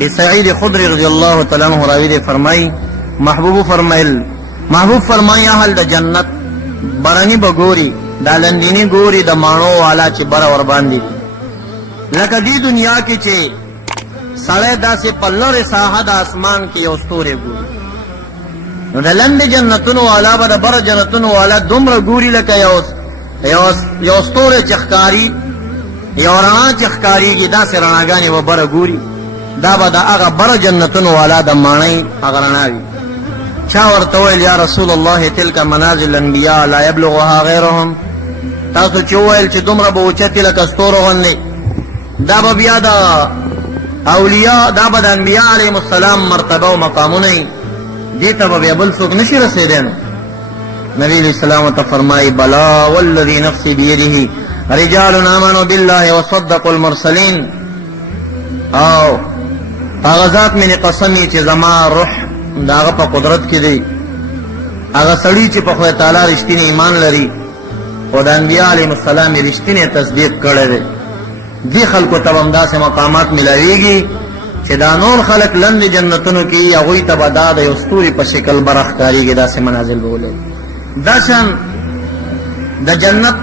بسعید خدری رضی اللہ تعالی عنہ راوی دے فرمائی محبوب فرمائی اہل دا جنت برنی بگوری دا لندینی گوری دا مانو والا چی برا ورباندی لکہ دی دنیا کی چی سڑے دا سے پلر ساحہ دا اسمان کی یوستورے گوری نو دا لند جنتونو والا با دا بر جنتونو والا دمر گوری لکہ یوستورے چخکاری یورنا چخکاری کی دا سے رناگانی و بر گوری دا با دا اغا بر جنتونو والا دا مانی اغرناوی چاور تویل یا رسول اللہ تلک منازل الانبیاء لا یبلغها غیرهم تاسو چویل چی دمر بوچتی لکستور غنی دا با بیا دا اولیاء دا با دا انبیاء علیہ السلام مرتبہ و مقامونی دیتا با بیا بلسوک نشی رسیدین نبی علیہ السلام تفرمائی بلا والذی نفسی بیده رجال آمنوا باللہ وصدقوا المرسلین او اغذات من قسمی چی زما روح داغا پا قدرت کی دی اغا سڑی چی پا خواہ تعالی رشتین ایمان لری و دا انبیاء علیہ السلام رشتین تصدیق کرده دی خلقو تب امدا سے مقامات ملاویگی چی دا نور خلق لند جنتنو کی اغوی تب دا دا یستوری پا شکل برخ کاریگی دا سے منازل بولے دا شان دا جنت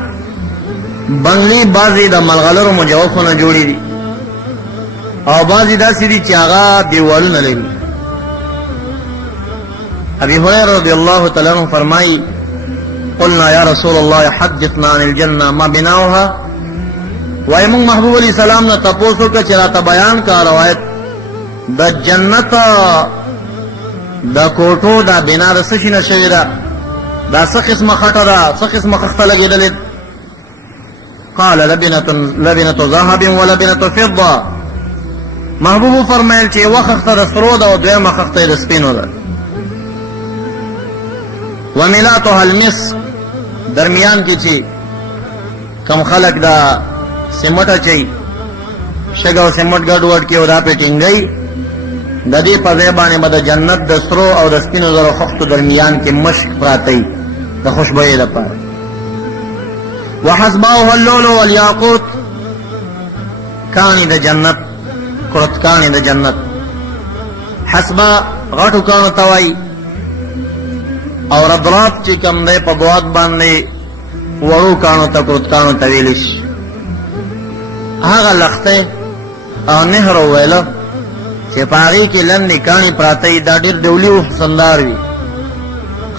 بنگلی بازی دا ملغلر و مجوفونا جوڑی دی او بازی دا سی دی چی آغا دیوالو نلوی ابی حریر رضی اللہ تعالیٰ عنہ فرمائی قلنا یا رسول اللہ حدثنا عن الجنہ ما بناؤها وایمون محبوب علیہ السلام نا تپوسو کا چراتا بیان کا روایت دا جنت دا کوٹو دا بنا دا سشی نشوی دا سقسم خطا دا سقسم خختا لگی دلید قال لبنت ذهب و لبنت فضة محبوب فرمائل چی وخختا دا سرو دا و دویم خختا دا سپینو دا وملاتها المسک درمیان کی چی کم خلق دا سمٹا چی شگو سمٹ گڑ وڑ کی او دا پی ٹنگئی دا دی پا زیبانی با دا جنت دا سرو او دا سپینو دا خخت درمیان کی مشک پراتی دا خوشبوئی دا پار وحسباؤها اللولو والیاقوت کانی دا جنت کرت کانی دا جنت حسبا غٹو کانو توائی اور ادرات چی کم دے پا بواد باندے وڑو کانو تا کرت کانو تویلش آغا لختے او نهرو ویلو چی پاغی کی لندی کانی پراتی دا دیر دولی و حسندار وی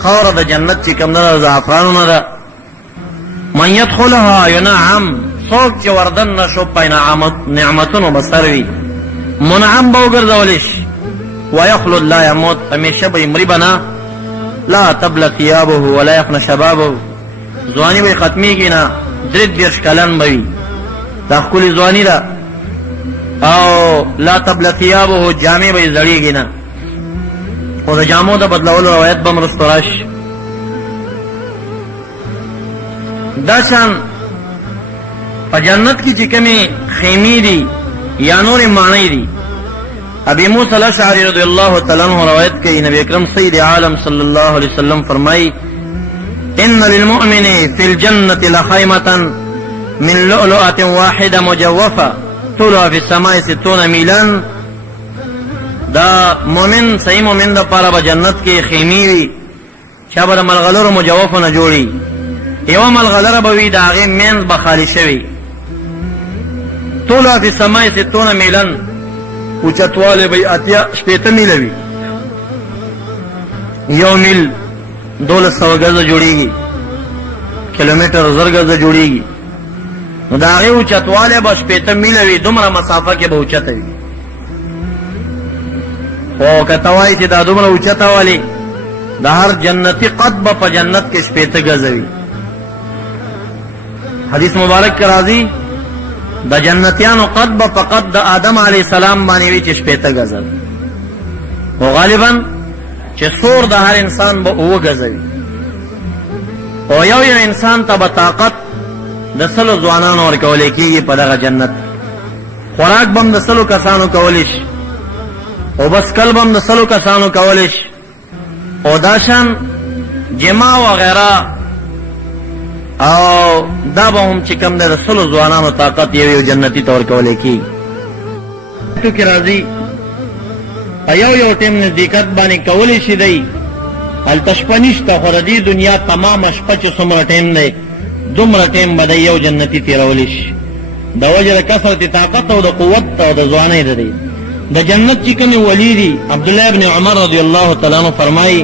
خور دا جنت چی کم دا زعفرانو ندا من يدخلها ينعم صوت چی وردن نشو پای نعمتونو بسروی منعم باوگر دولش ویخلد لا يموت امیشه با امری بنا لا تبل ثيابه ولا يفنى شبابه زوانی بی ختمی کی نا درد بیرش کلن بی دا خکولی زوانی دا او لا تبل ثيابه جامع بی زڑی کی نا او دا جامو دا بدلول روایت بمرستراش دا شان پا جنت کی چکمی خیمی دی یا نور معنی دی ابی موسیٰ الاشعری رضی اللہ تعالیٰ عنہ روایت کی نبی اکرم سید عالم صلی اللہ علیہ وسلم فرمائی ان للمؤمن فی الجنت لخیمتا من لؤلؤة واحد مجوفة طولها فی السماء 60 میلان دا مومن صحیح مومن دا پارا با جنت کی خیمی وی چابا دا ملغلر مجوفو نجوڑی یو ملغلر بوی دا آغی مینز بخالی شوی طولها فی السماء 60 میلان اوچتواله بی اتیا شپیتا میلوی یو میل 1200 گز جوڑی گی کلومیٹر زر گز جوڑی گی نو دا آغی اوچتواله با شپیتا میلوی دمرا مسافہ کے با اوچتوی او کتوائی چی دا دمرا اوچتوالی دا ہر جنتی قد با پا جنت کے شپیتا گزوی حدیث مبارک کرازی دا جنتیانو قد با فقط دا آدم علیہ السلام بانیوی چی شپیتا گزل و غالباً چی سور دا ہر انسان با او گزوی او یو انسان تا با طاقت دا سلو زوانان اور کولی کی پا دا جنت خوراک بم دا سلو کسانو کولیش او بس کل بم دا سلو کسانو کولیش او داشن جماع وغیرہ او دا با هم چکم دے رسول زوانان و طاقت یوی و جنتی طور کولے کی تو کی رازی په یو ټیم نزدېکت باندې کولی شي دی هلته شپه نشته خو د دې دنیا تمامه شپه چې څومره ټیم دی دومره ټیم به دی یو جنتي تېرولی شي د وجه د کثرت طاقت او د قوت او د ځوانۍ د دی د جنت چې کومې ولی دي عبدالله ابن عمر رضی الله تعالی عنه فرمایي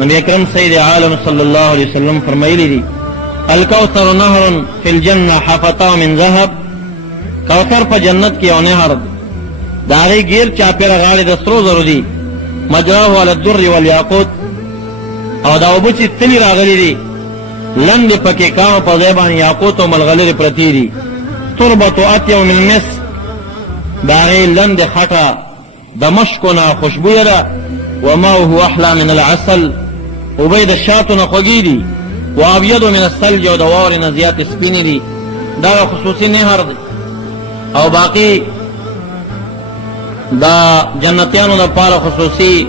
نبی اکرم سید عالم صلی الله علیه وسلم فرمایلی دي الکوثر نهر فی الجنه حفتا من ذهب کوثر په جنت کې یو نهر د هغې ګیر چاپېره غاړې د سرو زرو دي مجراه علی الدر والیاقوت او دا اوبه چې تلي راغلي دي لندې پکې کامه په ځای باندې یاقوت او ملغلرې پرتې دي تربط اطیب من المسک د هغې لندې خټه د مشکو نه خوشبویه ده وماؤه احلی من العسل اوبه یې د شاتو نه خوږې دي وابیض من الثلج او د واورې نه زیاتې سپینې دي دا خصوصي نهر دی او باقي دا جنتیانو دپاره خصوصي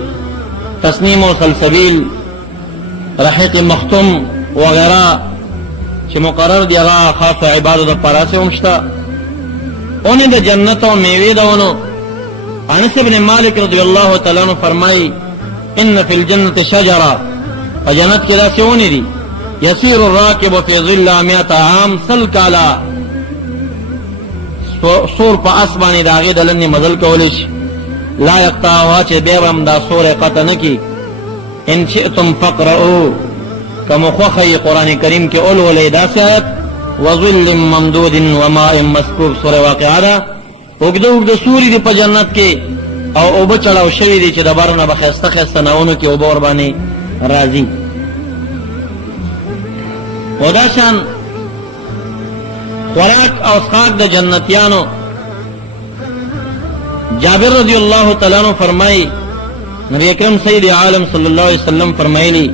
تصنیم او سلسبیل رحیق مختوم وغیره چې مقرر دی هغه خاصو عبادو دپاره هسې هم شته اونې د جنت او میوې د ونو انس ابن مالک رضی الله تعالی عنہ فرمایي ان فی الجنة شجره په جنت کې داسې ونې دي یسیر الراکب فی ظلها 100 عام سل کاله سور په اس باندې د هغې د لنې مزل کولی شي لا یقطعها چې بیا به هم دا سوری قطع نه کي ان شئتم فقرؤوا که مو خوښه یې قرآن کریم کې ولولئ داسې آیت وظل ممدود وماء مسکوب سوره واقعه ده اوږده اوږده سوري دي په جنت کې او اوبه چړاو شوي دي چې د بر نه به ښایسته ښایسته ناونو کې اوبه ورباندې راځي او دا شان خوراک او څښاک د جنتیانو جابر رضی الله تعالی عنہ فرمایي نبی اکرم سید عالم صلی الله علیه وسلم فرمایلی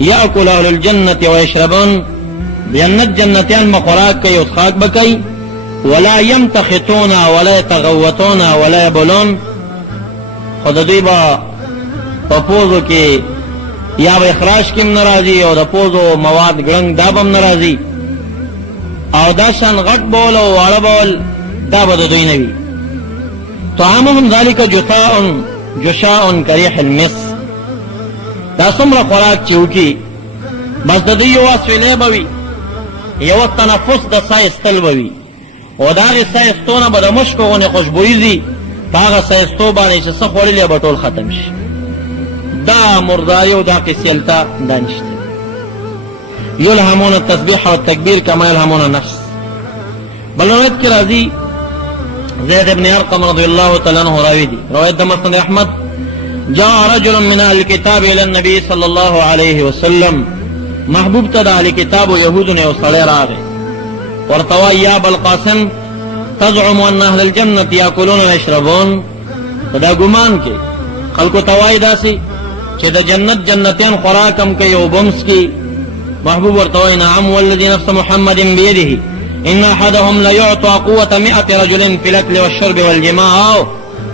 یاکل اهل الجنة ویشربون جنت جنتیان مخوراک کوي او څښاک به کوي ولا یمتخطون ولا یتغوطون ولا یبلون خو د دوی به په پوزو کې یا به اخراج کې هم نه راځي او د پوزو مواد ګړنګ دا به هم نه راځي او دا شان غټ بول او واړه بول دا به د دوی نه وي طعامهم ذلک جشاء کریح المس دا څومره خوراک چې وکړي بس د دوی یوه سویلی به وي یوه تنفس د ساه ایستل به وي او د هغې ساه ایستو نه به د مشکو غوندې خوشبویي ځي په هغه ساه ایستو باندې چې څه خوړلي به ټول ختم شي دا مرداري او دا قصې هلته دا نشته یلهمون التسبیح والتکبیر کما یلهمون النفس بل روایت کې راځي زید ابن ارقم رضی الله تعالی عنہ راوي دي روایت د مسند احمد جاء رجل من اهل الكتاب الى النبي صلى الله عليه وسلم محبوب ته د اهل کتابو یهودو نه یو سړی راغی ورته وایي یا ابوالقاسم تزعم ان اهل الجنة یاکلون ویشربون په دا ګمان کې خلکو ته وایي داسې چې د جنت جنتیان خوراک هم کوي او بمس کی محبوب ورته وایي نعم والذي نفس محمد بيده ان احدهم ليعطى قوة 100 رجل في الاكل والشرب والجماع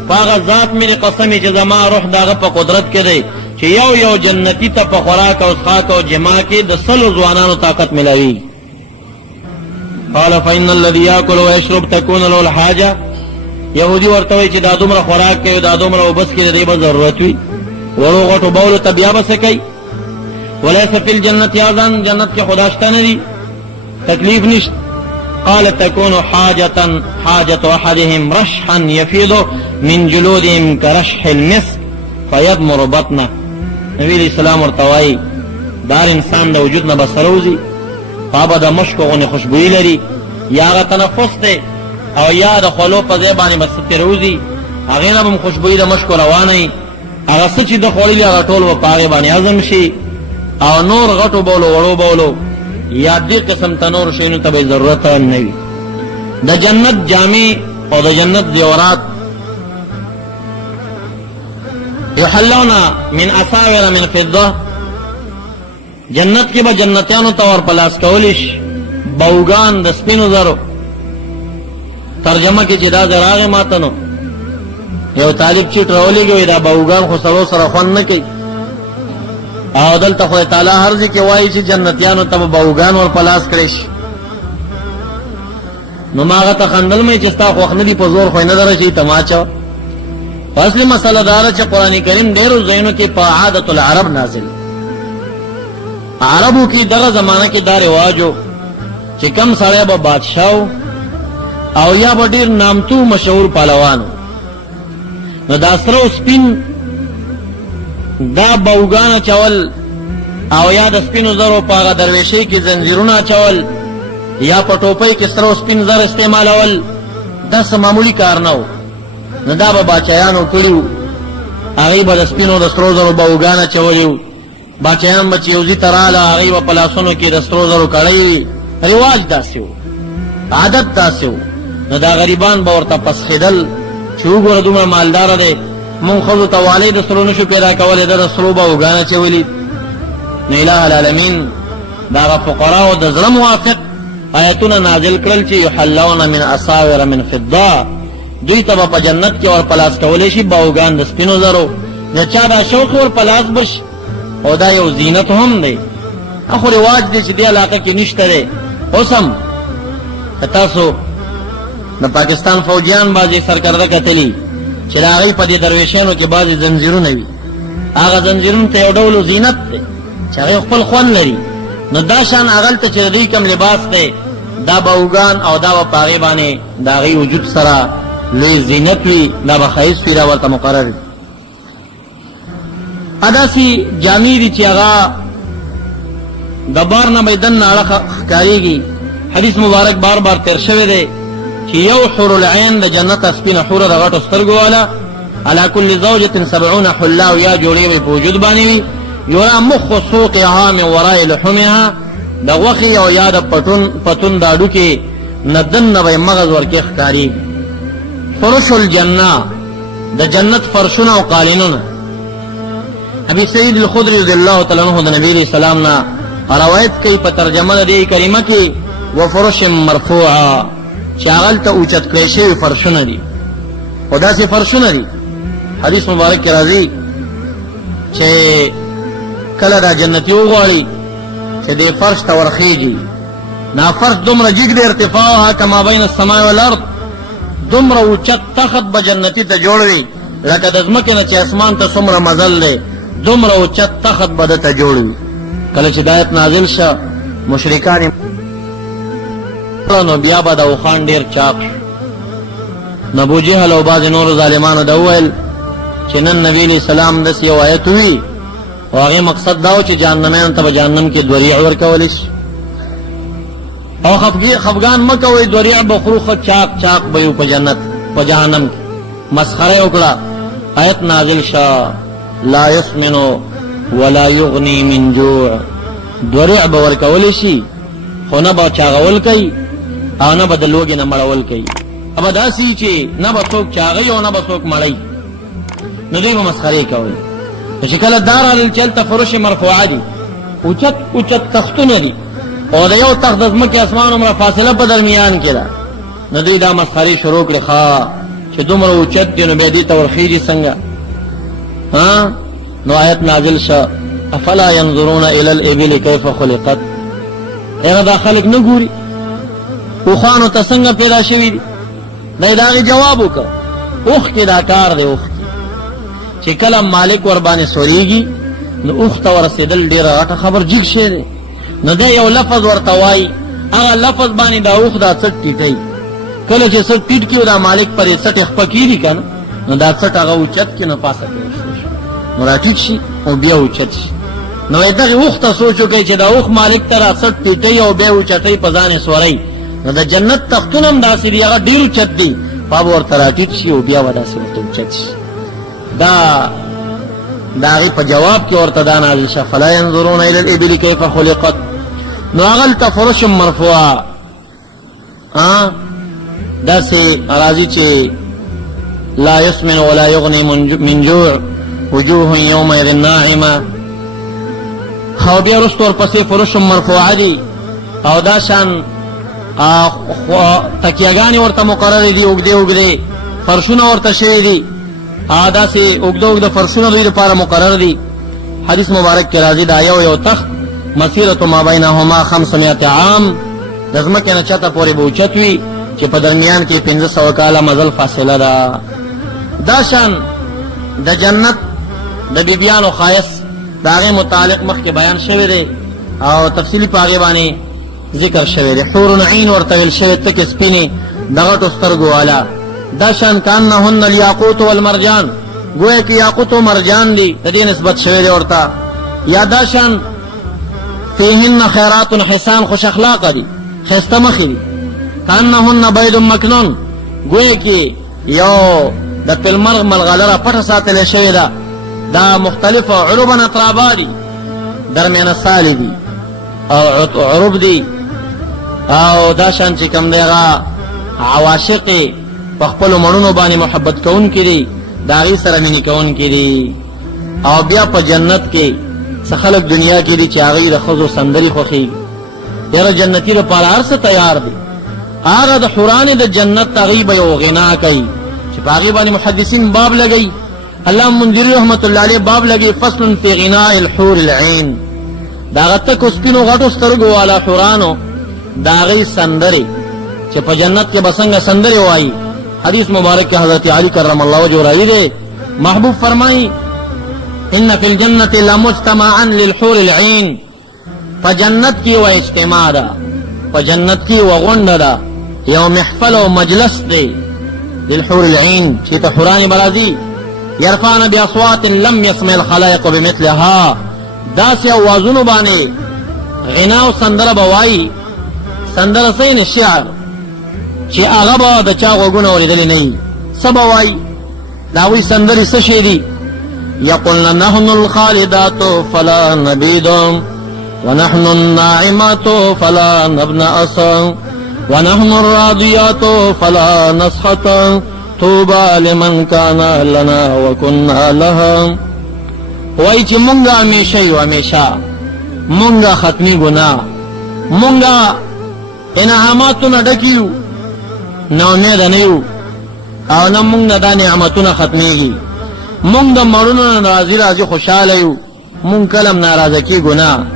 فاغه ذات مې قسم چې زما روح داغه په قدرت کې دی چې یو جنتی ته په خوراک او څښاک او جما کې د سلو ځوانانو طاقت ملاوي قال فإن الذي يأكل ويشرب تكون له الحاجة يهودي ورته وایي چې دا دومره خوراک کوي دا دومره وبس کې د دې به ضرورت وي وړو غټو بولو ته بیا به څه کوي وليس في الجنة اذان جنت کې خدا شته نه دي تکلیف نشته قال تكون حاجة أحدهم رشحا يفيض من جلودهم كرشح المسك فيضمر بطنه نبی علیہ السلام ورته وایي دار انسان د وجود نه به سروځي پابه د مشکو غوندې خوشبویي لري یا هغه تنفس دی او یا د خولو په ځای باندې به څه تېروځي هغې نه به هم خوشبویي د مشکو روانه وي هغه څه چې د خوړلي هغه ټول به په هغې باندې هضم شي او نور غټو بولو وړو بولو یا دې قسم ته نور شیونو ته به ضرورت نه وي د جنت جامې او د جنت زیورات یحلون من اساور من فضه جنت کې به جنتیانو ته ور پلاس کولی شي بوګان د سپینو زرو ترجمه کې چې دا زر راغې ماته نو یو طالب چیټ راولېږي دا بوګان خو سړو سره خوند نه کوي او دلته خدای تعالی هر ځای کې وایي چې جنتیانو ته به بوګان ور پلاس کړی شي نو ما هغه ته خندل مې چې ستا خوښ نه دي په زور خو یې نه در شي تماچه اصلی مسله دار چې قران کریم ډیرو ځایونو کې په عادت العرب نازل. عربو کې دغه زمانہ کې دا رواجو چې کم سړی به بادشاہ او یا به ډیر نامتو مشهور پهلوان، نو دا سره سپین دا باوګان چول او یا د سپینو زرو په هغه درویشۍ کې زنجیرونه چول یا په ټوپۍ کې سره سپین زر استعمالول، دا څه معمولی کار نه و. نو دا به باچایانو کړي، هغې به د سپینو د سرو زرو باوګانه چولي وو. باچایان به چې یو ځي ته راله، هغې به په لاسونو کې د سرو زرو کړی وي. رواج داسې و، عادت داسې و. نو دا غریبان به ورته پسخېدل چې وګوره دومره مالداره دی، مونږ ښځو ته والی د سرو نشو پیدا کولی، ده د سرو باوګانه چولي. نو اله العالمین د هغه فقراو د زړه موافق آیتونه نازل کړل چې یحلون من اساور من فضه، دوی ته به په جنت کې ور پلاس کولی شي باوګان د سپینو زرو. د چا دا شوق ور پلاس بش او دا یو زینت هم دی. اخو رواج دی چې دې علاقه کې نشته دی. اوس هم که تاسو د پاکستان فوجیان بعضې سرکرده کتلي چې د هغوی په دې درویشانو کې بعضې زنځیرونه وي، هغه زنځیرونو ته یو ډول زینت دی چې هغې خپل خوند لري. نو دا شان هغلته چې د دوی کم لباس دی، دا باوګان او دا به په هغې باندې د هغې وجود سره لوی زینت وي، دا به ښایست وي، دا ورته مقرر وي. داسې جامې دي چې هغه د بار نه به دننه اړه ښکارېږي. حدیث مبارک بار بار تیر شوی دی چې یو حور العین د جنت سپینه حوره د غټو سترګو والا، علی کل زوجة 70 حله، یا جوړې به په وجود باندې وي. یورا مخ سوقها من وراء لحومها، د غوښې او یا د پتون د هډوکې نه دننه به مغز ورکې ښکارېږي. فرش الجنه، د جنت فرشونه او قالینونه. ابي سعید الخدری رضی الله تعالی عنہ د نبی علیہ السلام نه روایت کوي په ترجمه د دې کلمه کې وفرش مرفوعه، چې هغلته اوچت کړی شوي فرشونه دي او داسې فرشونه دي. حدیث مبارک کې راځي چې کله دا جنتی وغواړي چې دې فرش ته ورخیږي، نا فرش دومره جګ دی ارتفاعها کما بین السماء والارض، دومره اوچت تخت به جنتي ته جوړ وي لکه د ځمکې نه چې اسمان ته څومره مزل دی، دومره اوچت تخت به ده ته جوړ وي. کله چې دایت نازل شه مشرکان نو بیا به د اوښان ډېر چاق شو. نو ابوجهل او بعضې نورو ظالمانو ده وویل چې نن نبي علیه السلام داسې یو آیت ووي او هغې مقصد دا و چې جهنمیانو ته به جهنم کې دوریع ورکولی شي. او خفګان مه کوئ، دوریع به خورو ښه چاق چاق به یو په جنت په جهنم کې. مسخره یې وکړه، آیت نازل شه لا یسمنو ولا یغنی من جوع، دوریع به ورکولی شي خو نه به چاغول کوي او نه به د لوږې نه مړول کوي. به داسې چې نه به څوک چاغوي او نه به څوک مړوي. نو دوی به مسخرې کوي. چې کله دا رالل چې هلته فرش مرفوعه دي، اوچت اوچت تختونه دي او د یو تخت د ځمکې اسمان عمره فاصله په درمیان کې ده، نو دوی دا مسخرې شروع کړې ښه چې دومره اوچت دي نو بیا دې ته ورخېږي څنګه. نو آیت نازل شه افلا ينظرون الى الابل كيف خلقت، هغه دا خلک نه ګوري اوښانو ته څنګه پیدا شوي دي. دا د هغې جواب وکړه اوښ کې دا کار دی، اوښ چې کله مالک ور باندې سورېږي نو اوښ ته ورسېدل ډېره غټه خبر جګ شی دی. نو دی یو لفظ ورته وایي، هغه لفظ باندې دا اوښ دا څټ ټیټوي. کله چې څټ ټیټ کړي او دا مالک پرې څټې خپه کېږي که نه، نو دا څټ هغه اوچت کړي نو پاسه کې نو را ټیټ شي او بیا اوچت شي. نو دغې اوښ ته سوچ وکړئ چې دا اوښ مالک ته را څټ ټیټوي او بیا اوچتوي په ځان یې سوری، نو د جنت تختونه هم داسې دي، هغه ډېر اوچت دي، پا به ورته را ټیټ شي او بیا به داسې ورته اوچت شي. دا د هغې په جواب کې ورته دا نازل شه فلا ینظرون الی الابل کیف خلقت. نو هغلته فرش مرفوعه داسې راځي چې لا یسمن ولا یغنی من جوع وجوه یومئذ ناعمه، او بیا وروسته ورپسې فرش مرفوعه دي او دا شان تکیهګانې ورته مقررې دي، اوږدې اوږدې فرشونه ورته شوي دي، داسې اوږده اوږده فرشونه دوی دپاره مقرر دي. حدیث مبارک کې راځي دا یو تخت مسیرة ما بینهما 500 عام، د ځمکې نه چاته پورې به اوچت وي چې په درمیان کې 500 کاله مزل فاصله ده. دا شان د جنت د بیبیانو خایس د هغې متعلق مخکې بیان شوی دی او تفصیلي په هغې باندې ذکر شوی دی. حور عین ورته ویل شوی تکې سپینې د غټو سترګو والا، دا شان کانهن الیاقوت والمرجان، گویا کې یاقوت و مرجان دی، د دې نسبت شوی دی ورته. یا دا شان فیهن خیرات حسان، خوش اخلاقه دي، ښایسته مخې دي. کانهن بید مکنون، گویا کې یو د پیلمرغ ملغلره پټه ساتلی شوې ده، دا مختلف عربا اطرابا دي، درمیانه سالې دي او عرب دي. او دا شان چې کوم دی هغه عواشق په خپلو مړونو باندې محبت کوونکي دي، د هغې سره مینې کوونکي دي. او بیا په جنت کې څه خلک دنیا کې دي چې هغوی د ښځو سندرې خوښېږي، یاره جنتي لپاره هر څه تیار دي. هغه د حورانې د جنت هغوی به یو غنا کوي چې په هغې باندې محدثین باب لګوي. الله منذري رحمت الله علیه باب لګوي فصل فی غناء الحور العین، د هغه تکو سپینو غټو سترګو والا حورانو د هغوی سندرې چې په جنت کې به څنګه سندرې وایي. حدیث مبارک حضرت علی کرم الله وجهه راوي دی، محبوب فرمایي ان فی الجنة لمجتمعا للحور العین، په جنت کې و اجتماع ده، په جنت کې و غونډه ده، یو محفل او مجلس دی للحور العین چې ته حورانې به راځي. یرفعن باصوات لم يسمع الخلائق بمثلها، داسې اوازونو باندې غنا او سندره به وایي، سندره سین شعر چې هغه به د چا غوږونه اورېدلي نه وي، څه به وایي؟ د هغوی سندرې څه شی دي؟ یقولن نحن الخالدات فلا نبید ونحن الناعمات فلا نبنأس ونحن الراضيات فلا نسخط طوبى لمن كان لنا وكنا لها. وای چې مونږه همیشه یو، همیشه مونږه ختمي ګناه، مونږه انعاماتونه ډکي یو، نه امیده نه یو او نه مونږ دا نعمتونه ختمېږي. مونږ د مړونو نه راضي راضي خوشحاله یو، مونږ کله هم ناراضه کېږو نه.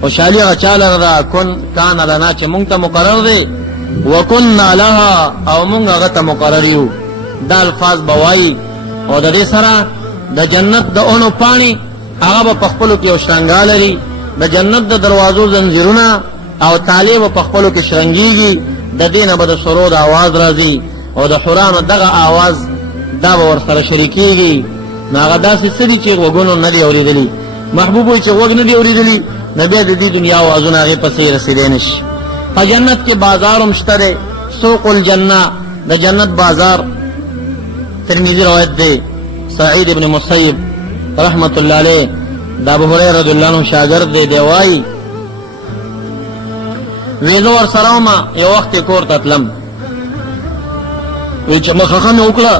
خوشحالي هغه چا لره ده کان لنا چې مونږ ته مقرر دی، وکنا لها او مونږ هغه ته مقرر یو. دا الفاظ به وایي او د دې سره د جنت د اونو پاڼې هغه به په خپلو کې یو شرنګا لري، د جنت د دروازو زنځیرونه او تالې به په خپلو کې شرنګېږي، د دې نه به د سرود آواز راځي او د حورانو دغه آواز دا به ورسره شریکېږي. نو هغه داسې څه دي چې غوږونو نه دي اورېدلي. محبوب وایي چې غوږ نه دي اورېدلي، نو بیا د دې دنیا اوازونه هغې پسې رسېدی نه شي. په جنت کې بازار هم شته دی، سوق الجنه، د جنت بازار. ترمذي روایت دی، سعید ابن مسیب رحمت الله علیه د ابو هریره رضی الله عنه شاګرد دی، دی وایي وی زه ورسره ومه، یو وخت یې کور ته تلم، وی چې مخه مې وکړه،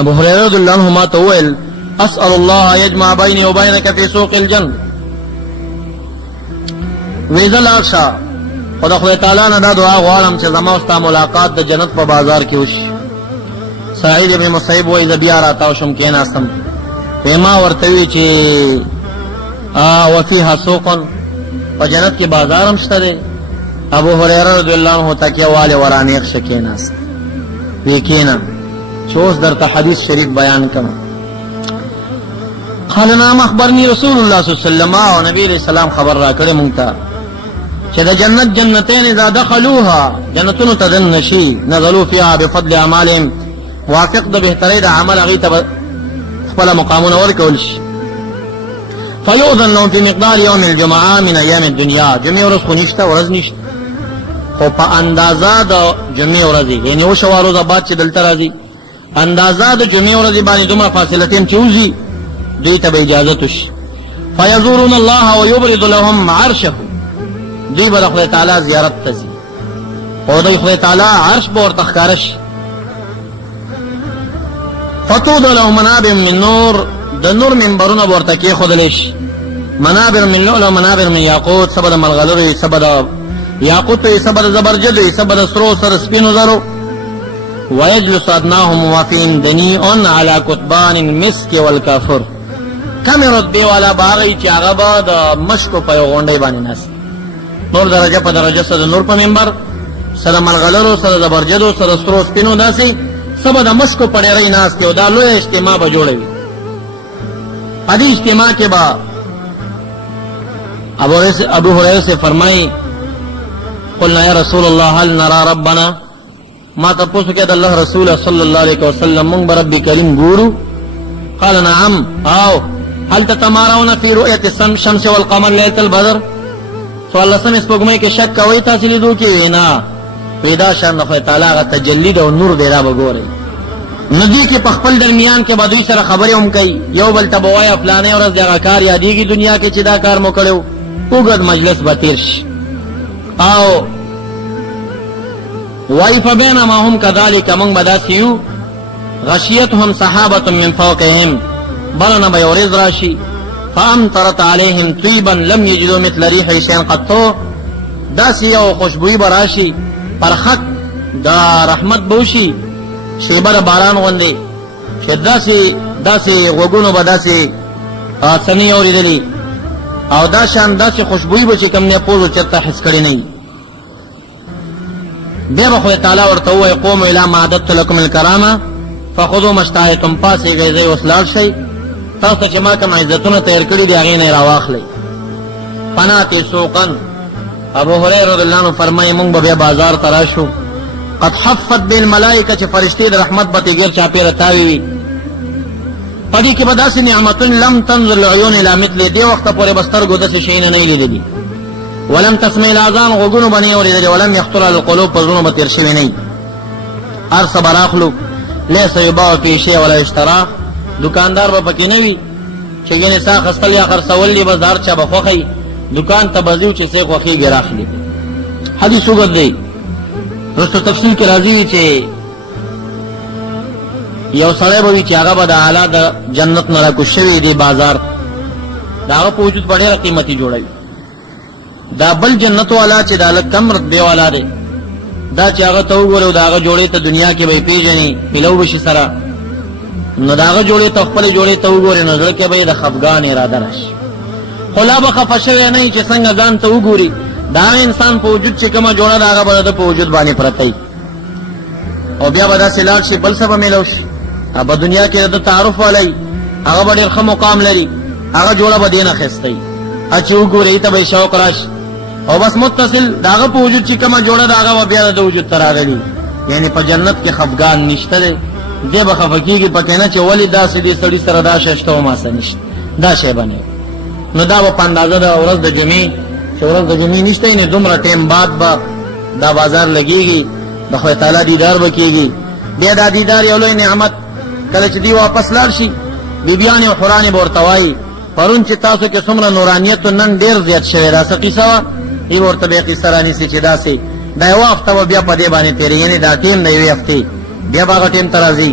ابو هریره رضی الله عنه ما ته وویل اسأل الله یجمع بیني وبینک فی سوق الجنه. وی زه لاړ شه خو د خدای تعالی نه دا دعا غواړم چې زما او ستا ملاقات د جنت په بازار کې وشي. سعید ابن مسیب وایي زه بیا راتاو شم، کېناستم، ما ورته وی چې وفیها سوق، په جنت کې بازار هم شته دی. ابو هریره رضی الله عنه تکیه والې ورانیغ شه کېناست، وی کېنه چې اوس درته حدیث شریف بیان کړم. قال نعم اخبرني رسول الله صلی الله علیه وسلم، او نبی علیہ السلام خبر را کړی مونږ ته چې د جنت جنتین اذا دخلوها، جنتونو ته دن نشي، نزلوا فيها بفضل اعمالهم، وافق د بهترۍ د عمل هغې ته خپله مقامونه ورکول شي. فیؤذن لهم في مقدار یوم الجمعه من ایام الدنیا، جمعې ورځ خو نشته، ورځ نشته، خو په اندازه د جمعې ورځې، یعنې اوه شوه روزه بعد چې دلته راځي، اندازه د جمعې ورځې باندې دومره فاصله ټیم چې وځي دوی ته به اجازت وشي. فیزورون الله ویبرد لهم عرشه، دوی به د خدای تعالی زیارت ته ځي او دوی خدای تعالی عرش به ورته ښکاره شي. فتوضع له منابر من نور، د نور منبرونه به ورته کېښودلی شي، منابر من لؤلؤ و منابر من یاقوت، څه به د ملغلرو وي، څه به د یاقوت وي، څه به د زبرجد وي، څه به د سرو سره سپینو زرو. ویجلس ادناهم وفین دنیء علی کتبان المسک والکافر، کمې رتبې والا به هغه وي چې هغه به د مشکو په یو غونډۍ باندې ناست، نور درجه په درجه، سره د نور په منبر، سره ملغلرو، سره زبرجدو، سره سرو سپینو، داسې سبا د مشکو په ډېرۍ ناست کې او دا لویه اجتماع به جوړوي. په دې اجتماع کې به ابو هريره سے فرمایي قلنا یا رسول الله هل نرى ربنا، ما تپوسو کې د الله رسول صلی الله علیه وسلم مونږ به رب کریم ګورو؟ قال نعم. او هل تتمارون في رؤية الشمس والقمر ليلة البدر؟ سوال لسم سپوږمۍ کې شک کوي تاسو لیدو کې؟ وینا پیدا شان خدای تعالی غ تجلی او نور دی را وګورئ. ندی کې په خپل درمیان کې بدوی سره خبرې هم کوي، یو بل ته به وایي فلانې ورځ دغه کار یادېږي دنیا کې چې دا کار مو کړو، اوږد مجلس به تېر شي. او وایي فبینما هم کذلک، موږ به داسې یو غشیتهم سحابة من فوقهم، بلنه به یو ورځ راشي فامطرت علیهم طیبا لم یجدوا مثل ریح شیئا قط، داسې یو خوشبویي به راشي پرخک دا رحمت به وشي شیبه د باران غوندې چې داسې غوږونو به داسې څنې اورېدلي او دا شان داسې خوشبویي به چې کوم نه پوزو چېرته حس کړی نه وي. بیا به خدای تعالی ورته ووایي قوموا الی ما اعددت لکم الکرامه فخذوا ما اشتهیتم، پاسېږئ ځئ اوس لاړ شئ، تاسو ته چې ما کوم عزتونه تیار کړي دي هغې نه یې راواخلئ. فناتي سوقا، ابو هريره رضی الله عنه فرمایي موږ به بیا بازار ته راشو قد حفت بالملائکه، چې فرشتې د رحمت به تېږیر چاپېره تاوي وي. په دې کې به داسې نعمتونه لم تنظر العیون الی مثله، دې وخته پورې به سترګو داسې شیونه نه یې لیدلي، ولم تسمع الاذان، غوږونو به نه یې اورېدلي، ولم یخطر علی القلوب، په زړونو به تېر شوي نه وي. هر څه به راخلو لیس یباع فی شیء ولا یشترا، دکاندار به پکې نه وي چې ګنې سا اخیستل یا خرڅول دي، بس د هر چا به خوښوي، دکان ته به ځو چې څه خوښېږي راخلي. حدیث اوږد دی، رستو تفصیل کې راځي وي چې یو سړی به وي چې هغه به د اعلی د جنت نه راکوز شوي دی بازار، د هغه په وجود به ډېره قیمتي جوړوي. دا بل جنت والا چې د هلک کم رتبې والا دی، دا چې هغه ته وګورې او د هغه جوړې ته دنیا کې به یې پېژني، پیلو به شي سره، نو د هغه جوړې ته خپلې جوړې ته وګورې نو زړه کې به یې د خفګان اراده راشي. خو لا به خفه شوی نه وي چې څنګه ځان ته وګوري دا انسان په وجود چې کومه جوړه ده هغه به د په وجود باندې پرته وي، او بیا به داسې لاړ شي بل څه به میلاو شي. په دنیا کې د تعارف والی هغه به ډېر ښه مقام لري، هغه جوړه به دې نه اخیستی، چې وګورې ته به یې شوق راشي، او بس متصل د هغه په وجود چې کومه جوړه ده هغه به بیا د وجود ته راغلي. یعنې په جنت کې خفګان نشته دی، دې به خفه کېږي پکې نه چې ولې داسې دې سړي سره دا شی شته وما څه نشته، دا شی به نه. نو دا به په اندازه د ورځ د جمعې چې ورځ د جمعې نشته یعنې دومره ټیم بعد به دا بازار لګېږي، د خدای تعالی دیدار به کېږي. بیا دا دیدار یو لوی نعمت، کله چې دی واپس لاړ شي بیبیانې او حورانې به ورته وایي پرون چې تاسو کې څومره نورانیت نن ډېر زیات شوی، دا څه قیصه وه؟ ای ورته بیا قیصه رانیسي چې داسې دا یوه هفته به بیا په دې باندې تېرېږي، یعنې دا ټیم د یوې هفتې بیا به هغه ټیم ته راځي.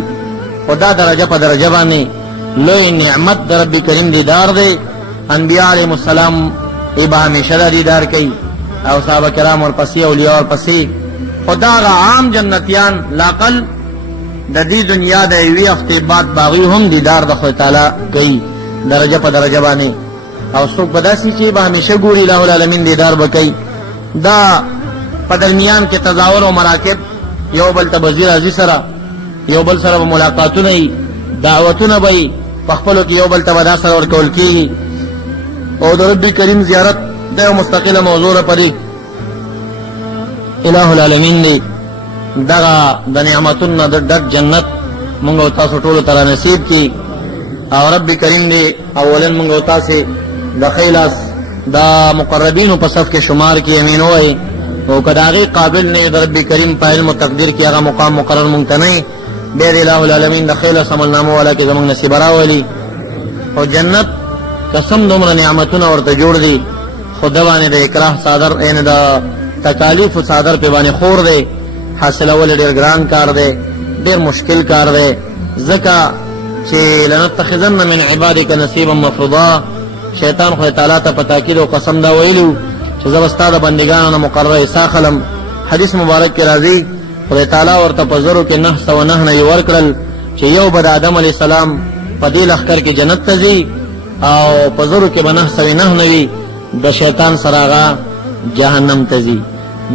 خو دا درجه په درجه باندې لوی نعمت د رب کریم دیدار دی. انبیاء علیهم السلام ای به همیشه دا دیدار کوي، او صحابه کرام ورپسې، اولیاء ورپسې. خو دا هغه عام جنتیان لاقل د دې دنیا د یوې هفتې بعد به هغوی هم دیدار د خدای تعالی کوي درجه په درجه باندې. او څوک به داسې چې به همیشه ګوري الہ العالمین دیدار به کوي. دا په درمیان کې تظاهر او مراکب، یو بل ته به ځي راځي سره، یو بل سره به ملاقاتونه وي، دعوتونه به وي، په خپلو کې یو بل ته به دا سره ورکول کېږي. او د رب کریم زیارت دا یو مستقله موضوع ده، په دې الہ العالمین دی دغه د نعمتونو نه د ډک جنت مونږ او تاسو ټولو ته رانصیب کړي. او رب کریم دی اولا مونږ او تاسې د خیلاس دا مقربینو په صف کې شمار کې امین ووایي، او که د هغې قابل نه وي د رب کریم په علم و تقدیر کې هغه مقام مقرر مونږ ته نه وي، بیا د الہ العالمین د خیلاس عملنامه والا کې زمونږ نصیب راولي. او جنت قسم دومره نعمتونه ورته جوړ دي، خو ده باندې د اکراه څادر یعنې د تکالیفو څادر پې باندې خور دی، حاصلول ډېر ګران کار دی، ډېر مشکل کار دی. ځکه چې لنتخذن من عبادک نصیبا مفروضا، شیطان خدای تعالی ته په تاکید او قسم دا ویلو چې زه به ستا د بندګانو نه مقرره حصه خلم. حدیث مبارک کې راځي خدای تعالی ورته په زرو کې 909 نوي ورکړل چې یو به د آدم علیه السلام په دې لښکر کې جنت ته ځي، او په زرو کې به 909 نوي د شیطان سره هغه جهنم ته ځي.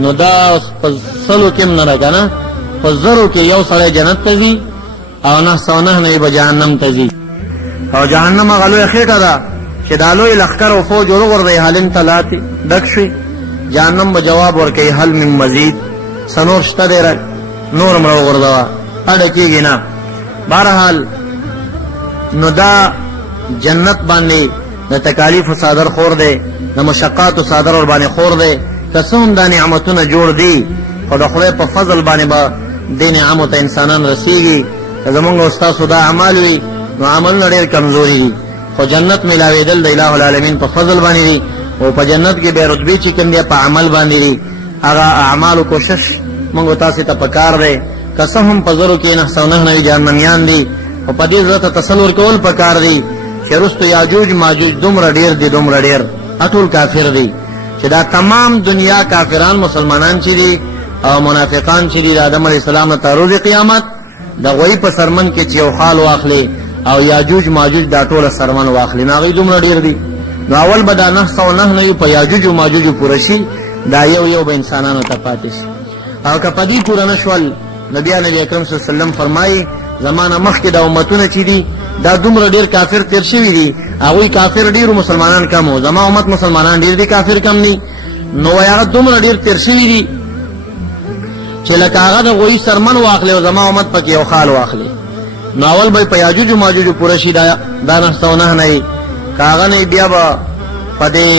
نو دا په سلو کې هم نه ده که نه، په زرو کې یو سړی جنت ته ځي او 909 نه به جهنم ته ځي. او جهنم هغه لویه خېټه ده چې دا لوی لښکر او فوج وروغورځوي هالند ته لاتې ډک شوي. جهنم به جواب ورکوي هل من مزید، سنور شته دی نور هم راوغورځوه، اډه کېږي نه. بهرحال نو دا جنت باندې د تکالیفو صادر خور دی، د مشقاتو صادر ور باندې خور دی. که څه هم دا نعمتونه جوړ دي خو د خدای په فضل باندې به دې نعمو ته انسانان رسېږي. که زمونږ او ستاسو دا اعمال وي نو عملونه ډېر کمزوري دي، خو جنت میلاوېدل د اله العالمین په فضل باندې دي. او په جنت کې بیا رتبې چې کوم دی په عمل باندې دي. هغه اعمالو کوشش مونږ تاسې ته پکار دی. که څه هم په زرو کې 909 جهنمیان دي خو په دې زړه ته تسل ورکول پکار دی چې وروسته یاجوج ماجوج دومره ډېر دي دومره ډېر اټول کافر دي چې دا تمام دنیا کافران مسلمانان چې دي او منافقان چې دي د آدم علیه السلام نه تر روز قیامت د غوی په سرمن کې چې یو خال واخلي او یاجوج ماجوج دا ټوله سرمن واخلي نو هغوی دومره ډېر دي. نو اول به دا 909 نه په یاجوج و ماجوج پوره شي، دا یو یو به انسانانو ته پاتې شي. او که په دې پوره نه شول نو بیا نبي اکرم صلی الله علیه وسلم فرمایي زمانه مخکې د امتونه چې دي دا دومره ډېر کافر تیر شوي دي، هغوی کافر ډېرو مسلمانان کم وو، زما امت مسلمانان ډېر دي کافر کم دي. نو وایي هغه دومره ډېر تیر شوي دي چې لکه هغه د غوی سرمن واخلي او زما امت پکې یو خال واخلي. نو اول به په یاجوج و ماجوج پوره شي دا 909 نه وي، که هغه نه بیا به په دې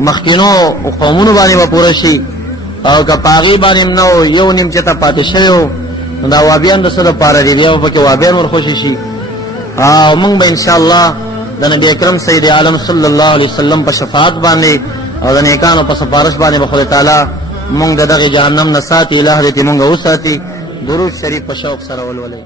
مخکینو قومونو باندې به پوره شي، او که په هغې باندې نه و یو نیم چې ته پاتې شوی و نو دا وابیان د څه دپاره دي، بیا به پکې وابیان ورخوشي شي. او موږ به انشاءالله د نبي اکرم سید عالم صلی الله علیه وسلم په شفاعت باندې او د نیکانو په سفارش باندې به خدای تعالی موږ د دغې جهنم نه ساتي. الهه دې موږ وساتي. درود شریف په شوق سره ولولئ.